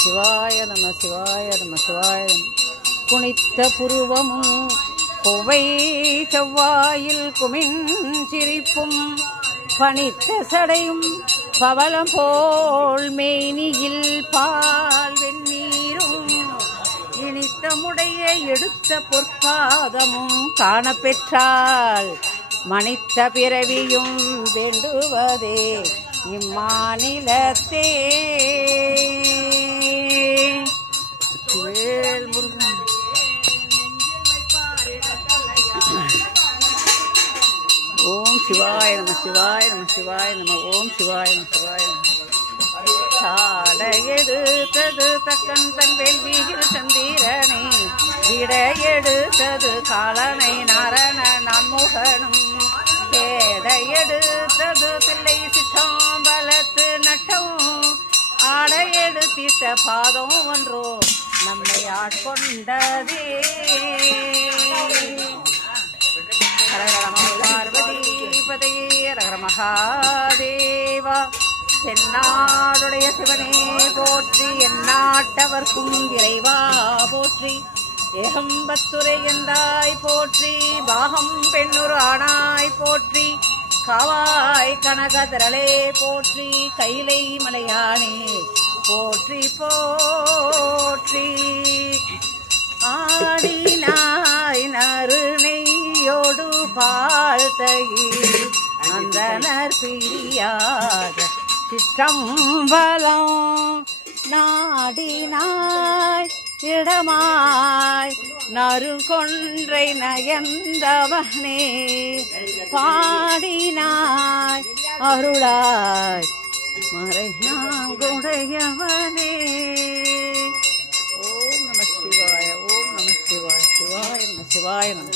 சிவாய நம சிவாய நம சிவாய நம. குனித்த புருவமும் கொவ்வை செவ்வாயில் குமின் சிரிப்பும் பனித்த சடையும் பவளம் போல் மேனியில் பால் வெந்நீரும் இனித்த முடைய எடுத்த பொற்பாதமும் காணப்பெற்றால் மனித்த பிறவியும் வேண்டுவதே இம்மாநிலத்தே. முருகன் ஓம் சிவாய நம சிவாய நம சிவாய நம. ஓம் சிவாய நம சிவாய நம. சாட எடுத்தது தக்கன் தன் வேள்வியில் சந்திரனை விட எடுத்தது காலனை நாரண நான்முகனும் தேட எடுத்தது தில்லை சித்தாம்பலத்து நட்டமும் ஆட எடுத்திட்ட பாதம் ஒன்றோ நம்மை ஆட்கொண்டதே. பார்வதி பதையே ரகர மகாதேவா. தென்னாடுடைய சிவனே போற்றி, எந்நாட்டவர்க்கும் இறைவா போற்றி. ஏகம்பத்துரை எந்தாய் போற்றி, பாகம் பெண்ணுரு ஆனாய் போற்றி. காவாய் கனகதரளே போற்றி, கைலை மலையானே போற்றி போற்றி. ஆடினாய் நறுநெய்யோடு பாழ்த்தகில் அந்தனர் பிரியாத சிற்றம்பலம் நாடினாய் இடமாய் நறுகொன்றை நயந்தவனே பாடினாய் அருளாய் மறையாங்குடையவனே. ஓம் நம சிவாய, ஓம் நம சிவாய, சிவாய நம சிவாய நம.